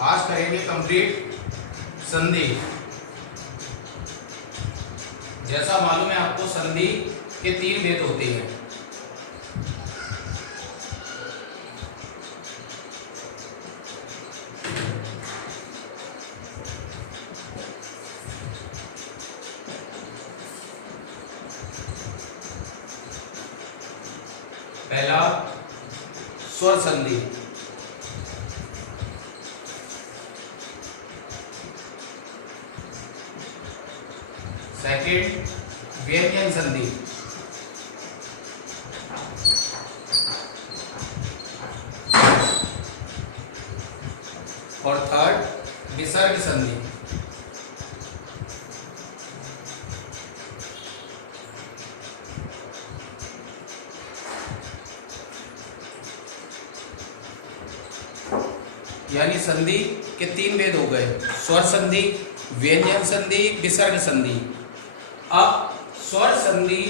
आज करेंगे कंप्लीट संधि। जैसा मालूम है आपको, संधि के 3 भेद होते हैं। पहला स्वर संधि, सेकंड व्यंजन संधि, और थर्ड विसर्ग संधि। यानी संधि के 3 भेद हो गए, स्वर संधि, व्यंजन संधि, विसर्ग संधि। अब स्वर संधि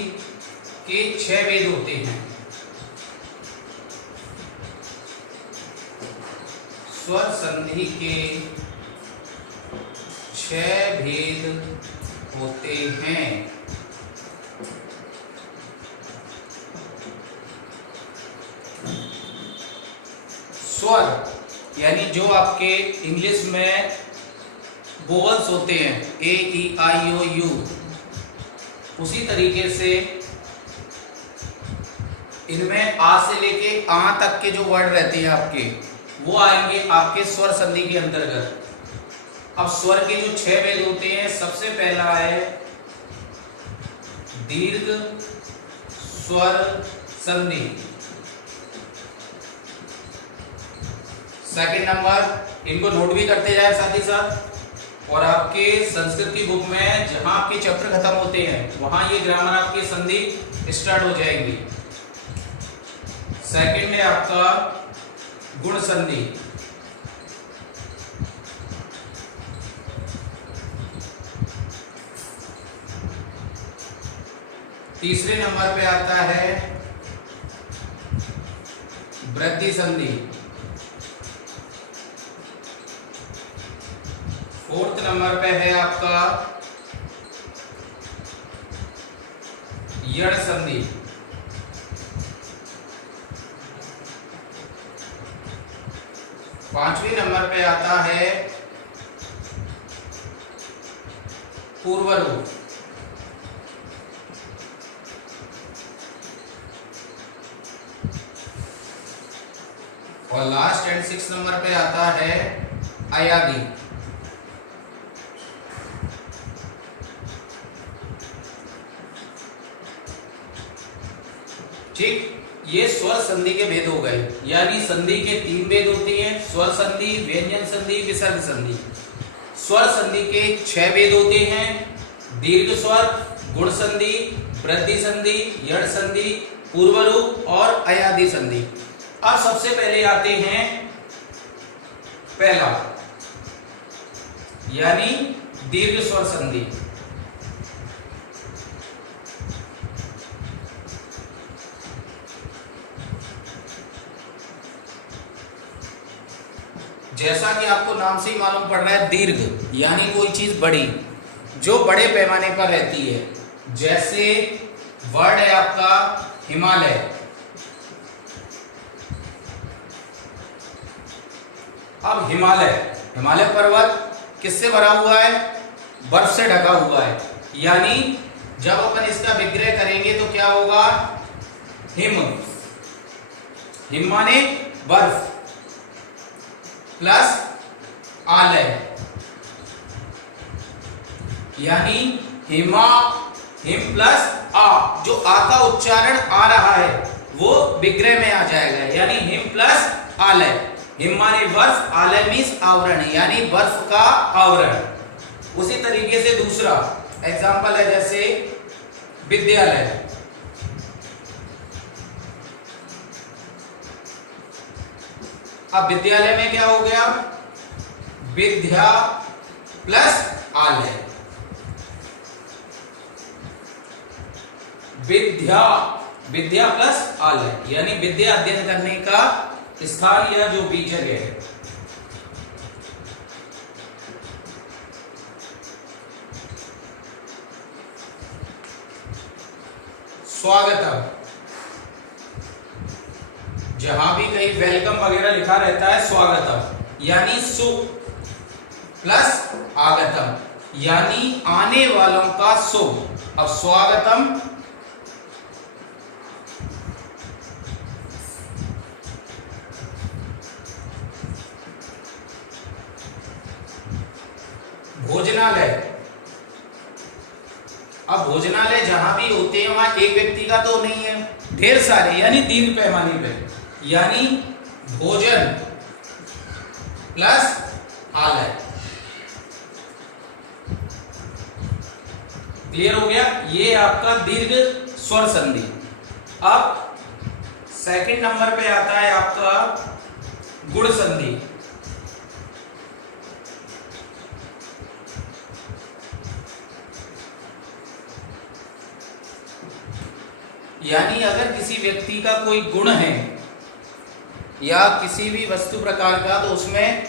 के 6 भेद होते हैं। स्वर संधि के 6 भेद होते हैं। स्वर यानी जो आपके इंग्लिश में वोवल्स होते हैं, ए ई आई ओ यू, उसी तरीके से इनमें आ से लेके आ तक के जो वर्ड रहते हैं आपके, वो आएंगे आपके स्वर संधि के अंतर्गत। अब स्वर के जो 6 भेद होते हैं, सबसे पहला है दीर्घ स्वर संधि। सेकंड नंबर, इनको नोट भी करते जाए साथ ही साथ, और आपके संस्कृत की बुक में जहां आपके चैप्टर खत्म होते हैं वहां ये ग्रामर आपकी संधि स्टार्ट हो जाएंगी। सेकंड है आपका गुण संधि। तीसरे नंबर पे आता है वृद्धि संधि। फोर्थ नंबर पे है आपका यण संधि। पांचवें नंबर पे आता है पूर्वरूप। और लास्ट एंड 6 नंबर पे आता है अयादी। ठीक, ये स्वर संधि के भेद हो गए। यानी संधि के 3 भेद होते हैं, स्वर संधि, व्यंजन संधि, विसर्ग संधि। स्वर संधि के 6 भेद होते हैं, दीर्घ स्वर, गुण संधि, वृद्धि संधि, यण संधि, पूर्वरूप और अयादी संधि। अब सबसे पहले आते हैं पहला, यानी दीर्घ स्वर संधि। जैसा कि आपको नाम से ही मालूम पड़ रहा है, दीर्घ यानी कोई चीज बड़ी, जो बड़े पैमाने पर रहती है। जैसे वर्ड है आपका हिमालय। अब हिमालय पर्वत किससे भरा हुआ है? बर्फ से ढका हुआ है। यानी जब अपन इसका विग्रह करेंगे तो क्या होगा? हिम माने बर्फ प्लस आलय, यानी हिम प्लस आ। जो आ का उच्चारण आ रहा है वो विग्रह में आ जाएगा, यानी हिम प्लस आलय। हिम माने बर्फ, आलय मीन्स आवरण, यानी बर्फ का आवरण। उसी तरीके से दूसरा एग्जाम्पल है, जैसे विद्यालय। अब विद्यालय में क्या हो गया? विद्या प्लस आलय। विद्या प्लस आलय, यानी विद्या अध्ययन करने का स्थान या जो भी जगह है। स्वागतम। जहां भी कहीं वेलकम वगैरह लिखा रहता है स्वागतम, यानी सु प्लस आगतम, यानी आने वालों का शुभ। अब स्वागतम भोजनालय। अब भोजनालय जहां भी होते हैं वहां एक व्यक्ति का तो नहीं है, ढेर सारे, यानी 3 पैमाने पे, यानी भोजन प्लस आलय। क्लियर हो गया? ये आपका दीर्घ स्वर संधि। अब सेकंड नंबर पे आता है आपका गुण संधि। यानी अगर किसी व्यक्ति का कोई गुण है या किसी भी वस्तु प्रकार का, तो उसमें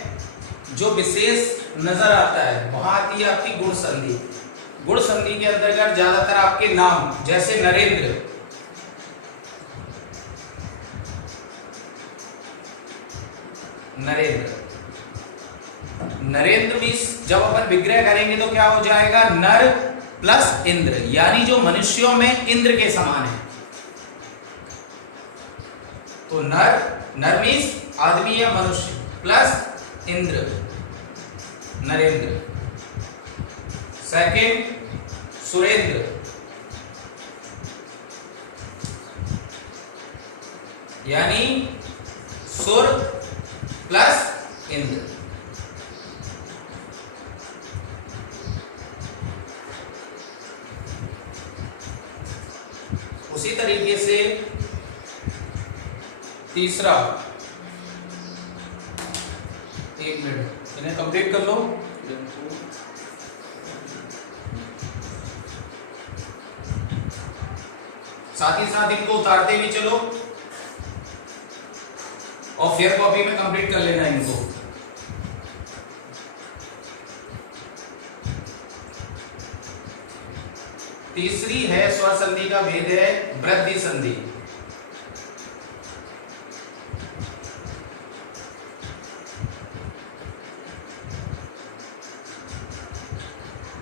जो विशेष नजर आता है वहां आती है आपकी गुण संधि। गुण संधि के अंतर्गत ज्यादातर आपके नाम, जैसे नरेंद्र, नरेंद्र भी जब अपन विग्रह करेंगे तो क्या हो जाएगा? नर प्लस इंद्र, यानी जो मनुष्यों में इंद्र के समान है। तो नर मीन्स आदमी या मनुष्य, प्लस इंद्र, नरेंद्र। सेकंड सुरेंद्र, यानी सुर प्लस इंद्र। उसी तरीके से तीसरा, एक मिनट इन्हें कंप्लीट कर लो। साथ ही साथ इनको उतारते भी चलो और फेयर कॉपी में कंप्लीट कर लेना इनको। तीसरी है स्वर संधि का भेद है वृद्धि संधि।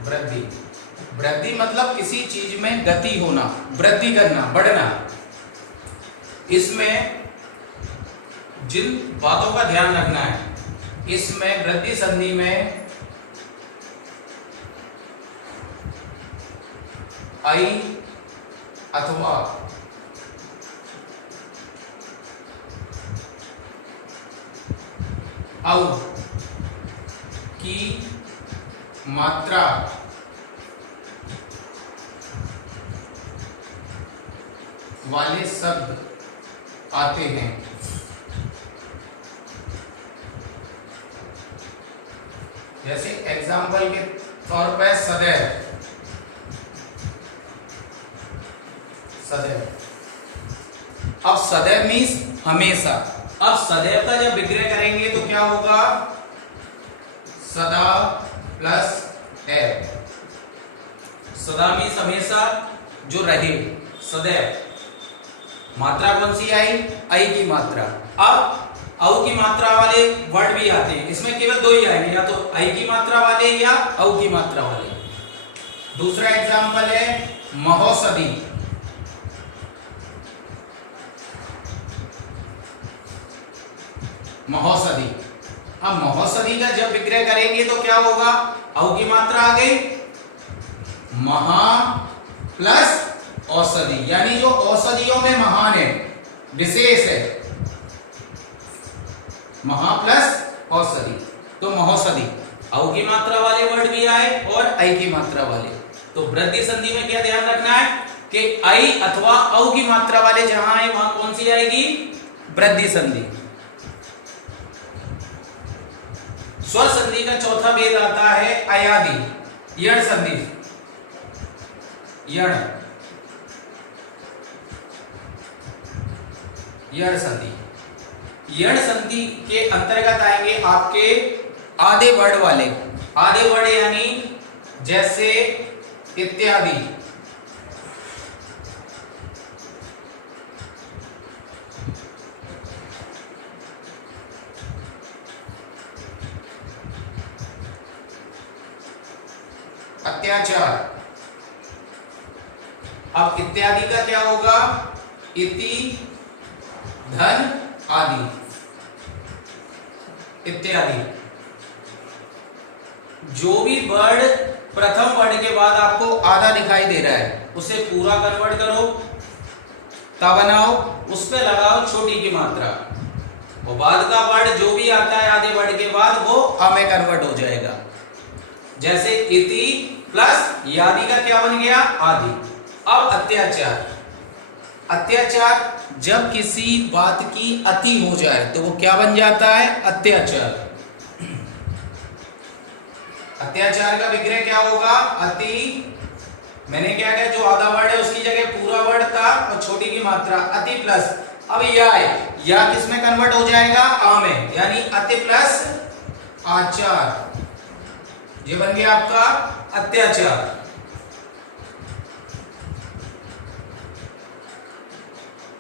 वृद्धि, वृद्धि मतलब किसी चीज में गति होना, वृद्धि करना, बढ़ना। इसमें जिन बातों का ध्यान रखना है, इसमें वृद्धि संधि में आई अथवा औ की मात्रा वाले शब्द आते हैं। जैसे एग्जाम्पल के तौर पर सदैव, सदैव। अब सदैव मीन्स हमेशा। अब सदैव का जब विग्रह करेंगे तो क्या होगा? सदा प्लस एव। सदा मीन्स हमेशा, जो रहे, सदैव। मात्रा कौन सी आई? आई की मात्रा। अब औ की मात्रा वाले वर्ड भी आते हैं, इसमें केवल 2 ही आएंगे, या तो आई की मात्रा वाले या औ की मात्रा वाले। दूसरा एग्जाम्पल है महोषधि। महोषधि। अब महोषधि का जब विग्रह करेंगे तो क्या होगा? औ की मात्रा आ गई, महा प्लस औषधि, यानी जो औषधियों में महान है, विशेष है, महा प्लस औषधि, तो महोषधि। औ की मात्रा वाले वर्ड भी आए और आई की मात्रा वाले। तो वृद्धि संधि में क्या ध्यान रखना है कि आई अथवा औ की मात्रा वाले जहां है वहां कौन सी आएगी? वृद्धि संधि। स्वर संधि का चौथा भेद आता है अयादि, यण संधि। यण संधि। यण संधि के अंतर्गत आएंगे आपके आधे वर्ड वाले। आधे वर्ड यानी जैसे इत्यादि, अत्याचार। अब इत्यादि का क्या होगा? इति, धन, आदि, इत्यादि। जो भी वर्ड प्रथम वर्ड के बाद आपको आधा दिखाई दे रहा है उसे पूरा कन्वर्ट करो, ता बनाओ, उस पे लगाओ छोटी की मात्रा, और बाद का वर्ड जो भी आता है आधे वर्ड के बाद वो अ में कन्वर्ट हो जाएगा। जैसे इति प्लस यादि का क्या बन गया? आदि। अब अत्याचार। अत्याचार जब किसी बात की अति हो जाए तो वो क्या बन जाता है? अत्याचार। अत्याचार का विग्रह क्या होगा? अति, मैंने क्या किया, जो आधा वर्ड है उसकी जगह पूरा वर्ड था और छोटी की मात्रा अति प्लस, अब या किस में कन्वर्ट हो जाएगा? आ में, यानी अति प्लस आचार, ये बन गया आपका अत्याचार।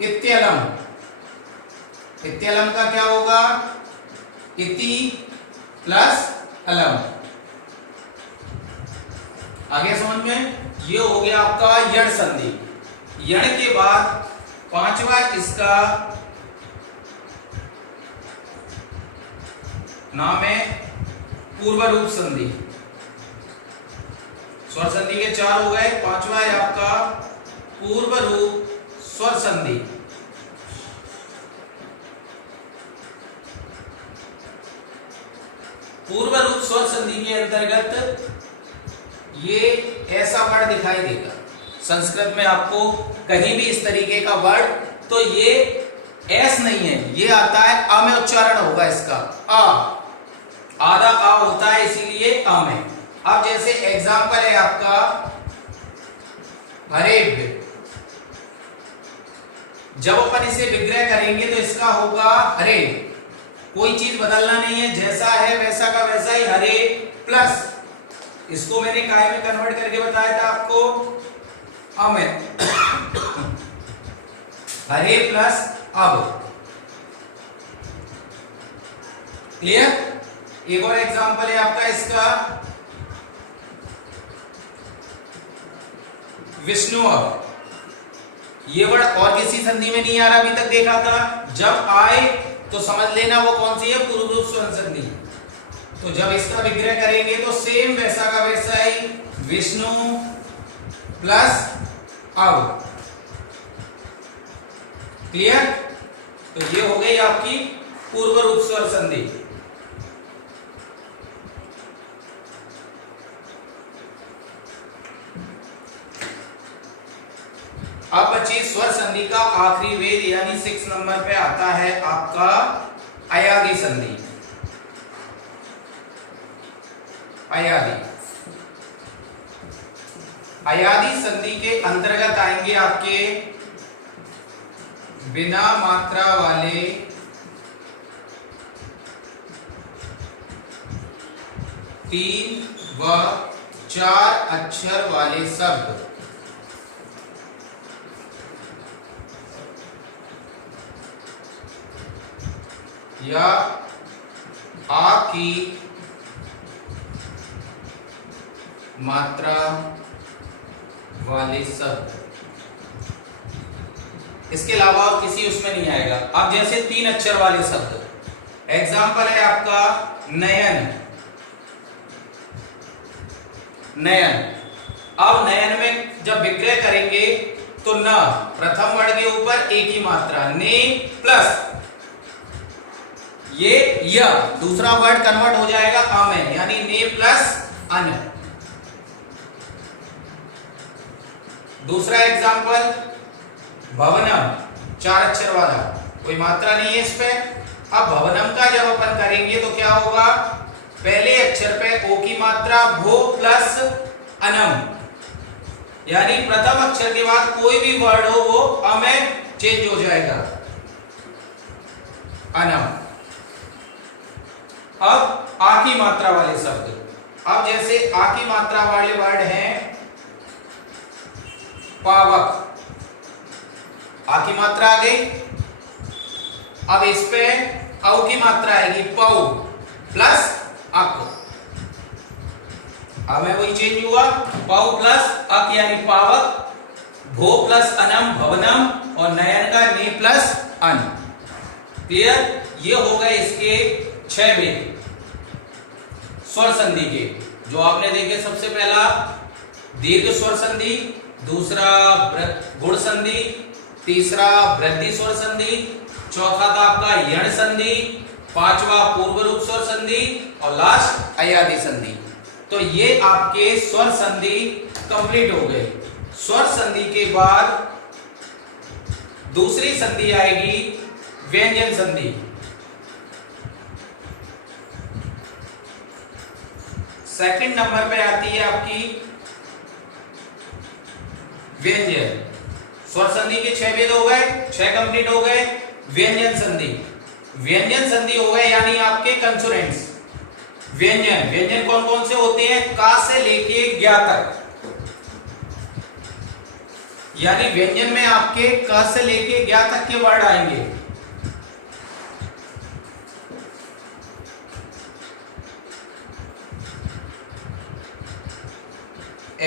इत्यलम। इत्यलम का क्या होगा? इति प्लस अलम। आगे समझ में? ये हो गया आपका यण संधि। यण के बाद पांचवा इसका नाम है पूर्व रूप संधि। स्वर संधि के 4 हो गए, पांचवा है आपका पूर्व रूप स्वर संधि। पूर्व रूप स्वर संधि के अंतर्गत ये ऐसा वर्ड दिखाई देगा। संस्कृत में आपको कहीं भी इस तरीके का वर्ड, तो ये एस नहीं है, ये आता है अ में उच्चारण होगा इसका। अ, आधा आ होता है इसीलिए अ में। अब जैसे एग्जाम्पल है आपका हरेब्य। जब अपन इसे विग्रह करेंगे तो इसका होगा हरे, कोई चीज बदलना नहीं है, जैसा है वैसा का वैसा ही, हरे प्लस, इसको मैंने काय में कन्वर्ट करके बताया था आपको, अब में हरे प्लस अब। क्लियर? एक और एग्जांपल है आपका इसका विष्णु। अब ये वर्ड और किसी संधि में नहीं आ रहा, अभी तक देखा था, जब आए तो समझ लेना वो कौन सी है? पूर्व रूप स्वर संधि। तो जब इसका विग्रह करेंगे तो सेम वैसा का वैसा ही विष्णु प्लस अब। क्लियर? तो ये हो गई आपकी पूर्व रूप स्वर संधि। अब बची स्वर संधि का आखिरी वेद, यानी 6 नंबर पे आता है आपका अयादि संधि। अयादि। अयादि संधि के अंतर्गत आएंगे आपके बिना मात्रा वाले तीन व 4 अक्षर वाले शब्द। या आ की मात्रा वाले शब्द, इसके अलावा और किसी उसमें नहीं आएगा। अब जैसे 3 अक्षर वाले शब्द, एग्जाम्पल है आपका नयन। नयन। अब नयन में जब विग्रह करेंगे तो न, प्रथम वर्ड के ऊपर एक ही मात्रा, ने प्लस ये य, दूसरा वर्ड कन्वर्ट हो जाएगा अ में, यानी ने प्लस अन। दूसरा एग्जांपल भवनम, 4 अक्षर वाला, कोई मात्रा नहीं है इस पे। अब भवनम का जब अपन करेंगे तो क्या होगा? पहले अक्षर पे ओ की मात्रा, भो प्लस अनम, यानी प्रथम अक्षर के बाद कोई भी वर्ड हो वो अ में चेंज हो जाएगा, अनम। अब आ की मात्रा वाले शब्द, अब जैसे आ की मात्रा वाले वर्ड हैं पावक, आ की मात्रा आ गई। अब इस पे औ की मात्रा आएगी, पौ प्लस अक। अब में वही चेंज हुआ, पाव प्लस अक यानी पावक, भो प्लस अनम भवनम और नयन का ने प्लस अन। क्लियर? ये हो गए इसके 6 भेद स्वर संधि के, जो आपने देखे। सबसे पहला दीर्घ स्वर संधि, दूसरा गुण संधि, तीसरा वृद्धि स्वर संधि, चौथा था आपका यण संधि, पांचवा पूर्व रूप स्वर संधि और लास्ट अयादि संधि। तो ये आपके स्वर संधि कंप्लीट हो गए। स्वर संधि के बाद दूसरी संधि आएगी व्यंजन संधि। सेकंड नंबर पे आती है आपकी व्यंजन। स्वर संधि के 6 भेद हो गए, 6 कंप्लीट हो गए। व्यंजन संधि, व्यंजन संधि हो गए यानी आपके कंसोनेंट्स। व्यंजन, व्यंजन कौन कौन से होते हैं? का से लेके ज्ञा तक, यानी व्यंजन में आपके क से लेके ज्ञा तक के वर्ड आएंगे।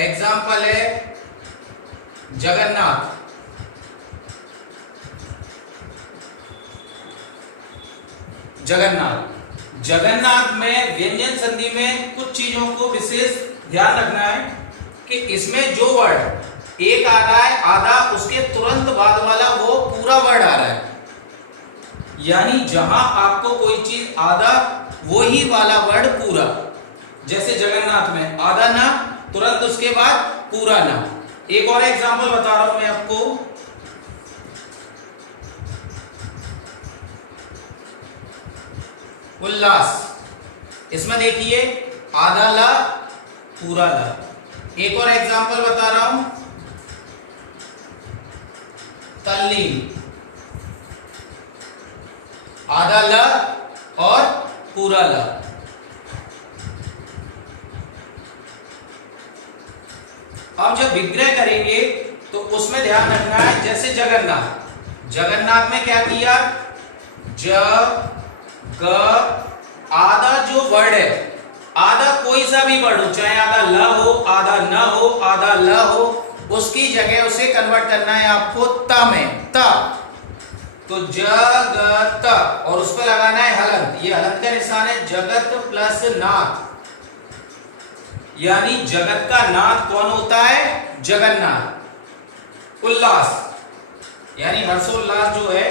एग्जाम्पल है जगन्नाथ। जगन्नाथ, जगन्नाथ में व्यंजन संधि में कुछ चीजों को विशेष ध्यान रखना है कि इसमें जो वर्ड एक आ रहा है आधा, उसके तुरंत बाद वाला वो पूरा वर्ड आ रहा है। यानी जहां आपको कोई चीज आधा, वो ही वाला वर्ड पूरा। जैसे जगन्नाथ में आधा ना, तुरंत उसके बाद पूरा ना। एक और एग्जांपल बता रहा हूं मैं आपको। उल्लास, इसमें देखिए आधा ला पूरा ला। एक और एग्जांपल बता रहा हूं, तल्लीन, आधा ला और पूरा ला। अब जब विग्रह करेंगे तो उसमें ध्यान रखना है। जैसे जगन्नाथ, जगन्नाथ में क्या किया? ज ग, आधा जो वर्ड है, आधा कोई सा भी वर्ड हो, चाहे आधा ल हो, आधा न हो, आधा ल हो, उसकी जगह उसे कन्वर्ट करना है आपको त में, त। तो जगत, और उस पर लगाना है हलंत। ये हलंत का निशान है। जगत प्लस नाथ, यानी जगत का नाथ कौन होता है? जगन्नाथ। उल्लास, यानी हर्षोल्लास जो है,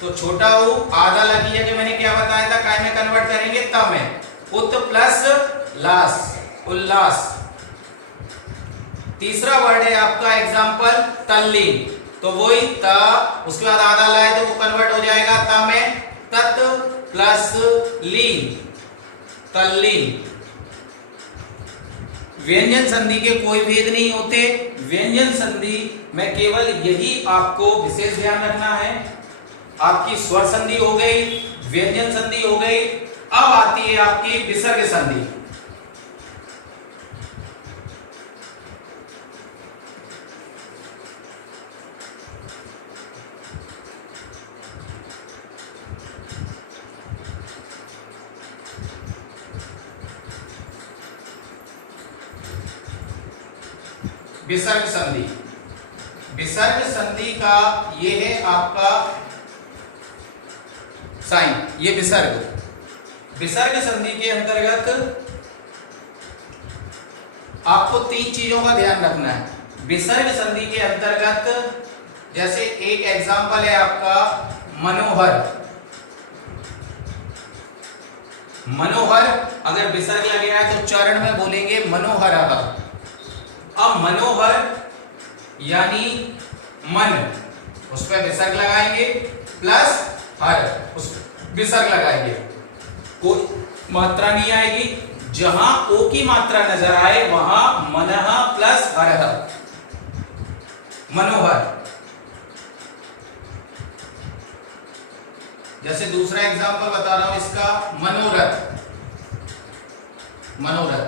तो छोटा ऊ आधा लगी जगह मैंने क्या बताया था, काय में कन्वर्ट करेंगे? त में। उत प्लस लास, उल्लास। तीसरा वर्ड है आपका एग्जाम्पल तल्लीन, तो वही त, उसके बाद आधा लाए तो वो कन्वर्ट हो जाएगा त में। तत् प्लस लीन, तल्लीन। व्यंजन संधि के कोई भेद नहीं होते। व्यंजन संधि में केवल यही आपको विशेष ध्यान रखना है। आपकी स्वर संधि हो गई, व्यंजन संधि हो गई। अब आती है आपकी विसर्ग संधि। विसर्ग संधि, विसर्ग संधि का ये है आपका साइन, ये विसर्ग। विसर्ग संधि के अंतर्गत आपको 3 चीजों का ध्यान रखना है। विसर्ग संधि के अंतर्गत जैसे एक एग्जांपल है आपका मनोहर। मनोहर अगर विसर्ग लगेगा तो उच्चारण में बोलेंगे मनोहरः। अब मनोहर यानी मन, उस पर विसर्ग लगाएंगे, प्लस हर, उस विसर्ग लगाएंगे। कोई मात्रा नहीं आएगी। जहां ओ की मात्रा नजर आए वहां मनः प्लस हरः, मनोहर। जैसे दूसरा एग्जांपल बता रहा हूं इसका, मनोरथ। मनोरथ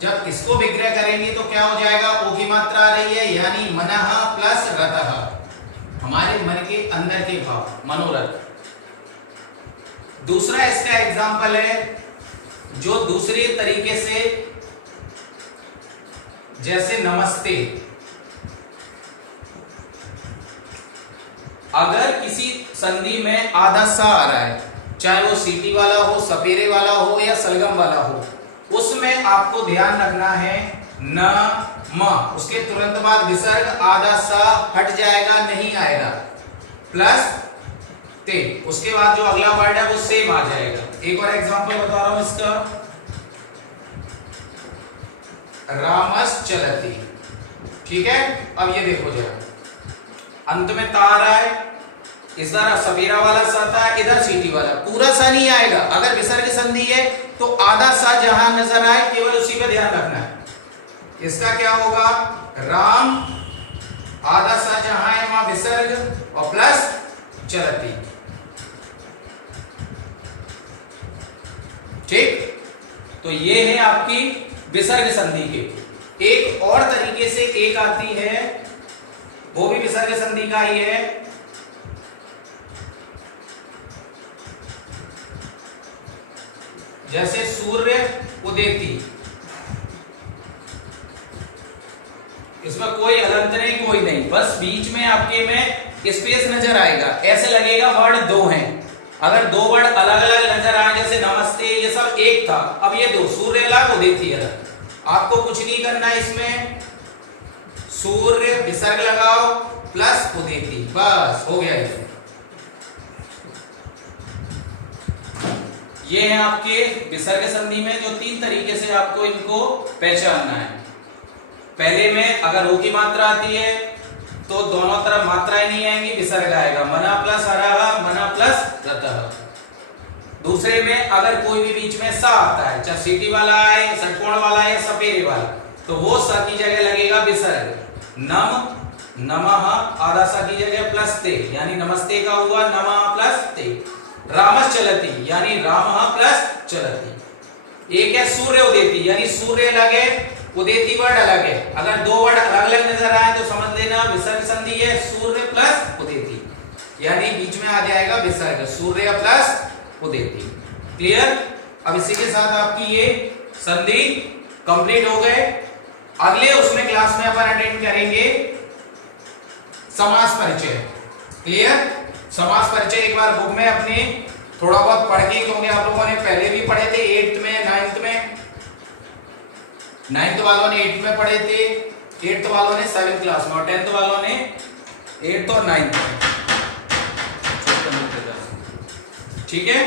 जब इसको विग्रह करेंगे तो क्या हो जाएगा? ओ की मात्रा आ रही है, यानी मनः प्लस रतः, हमारे मन के अंदर के भाव, मनोरथ। दूसरा इसका एग्जांपल है जो दूसरे तरीके से जैसे नमस्ते, अगर किसी संधि में आधा सा आ रहा है, चाहे वो सीटी वाला हो, सपेरे वाला हो या सलगम वाला हो, उसमें आपको ध्यान रखना है न म, उसके तुरंत बाद विसर्ग आधा सा हट जाएगा, नहीं आएगा, प्लस ते, उसके बाद जो अगला वर्ड है वो सेम आ जाएगा। एक और एग्जांपल बता रहा हूं इसका, रामश्चलति। ठीक है, अब ये देखो जरा, अंत में ता आ रहा है, इस तरह सपेरा वाला सा था, इधर सीटी वाला, पूरा सा नहीं आएगा। अगर विसर्ग संधि है तो आधा सा जहां नजर आए केवल उसी पे ध्यान रखना है। इसका क्या होगा, राम, आधा सा जहां है वहां विसर्ग और प्लस चलती। ठीक, तो ये है आपकी विसर्ग संधि के। एक और तरीके से एक आती है, वो भी विसर्ग संधि का ही है, जैसे सूर्य उदेति, इसमें कोई हलंत नहीं, कोई नहीं, बस बीच में आपके में स्पेस नजर आएगा, ऐसे लगेगा वर्ड दो हैं। अगर दो वर्ड अलग अलग नजर आए, जैसे नमस्ते, ये सब एक था, अब ये दो, सूर्य अलग उदेति अलग, आपको कुछ नहीं करना है इसमें, सूर्य विसर्ग लगाओ प्लस उदेति, बस हो गया ये है आपके विसर्ग संधि में जो तीन तरीके से आपको इनको पहचानना है। पहले में अगर ऊ की मात्रा आती है तो दोनों तरफ मात्राएं नहीं आएंगी, विसर्ग आएगा, मना प्लस हरः, मना प्लस रतः। दूसरे में अगर कोई भी बीच में सा आता है, चाहे सीटी वाला है, षटकोण वाला है, सपेरे वाला, तो वो सा की जगह लगेगा विसर्ग। नम, नमः, आधा सा की जगह प्लस ते, यानी नमस्ते का हुआ नमः प्लस ते। रामश्चलति यानी रामः प्लस चलति। एक है सूर्य उदेति, यानी सूर्य अलग है, उदेति वर्ड अलग है। अगर दो वर्ड अलग अलग नजर आए तो समझ लेना विसर्ग संधि है, सूर्य प्लस उदेति, यानी बीच में आ जाएगा विसर्ग, सूर्य प्लस उदेति। क्लियर? अब इसी के साथ आपकी ये संधि कंप्लीट हो गए। अगले उसमें क्लास में अपन अटेंड करेंगे समास परिचय। क्लियर? समास परिचय एक बार बुक में अपने थोड़ा बहुत पढ़ के, क्योंकि आप लोगों ने पहले भी पढ़े थे 8th में, 9th में, 9th वालों ने 8th में पढ़े थे, 8th वालों ने 7th क्लास में, और 10th वालों ने 8th और 9th में। ठीक है?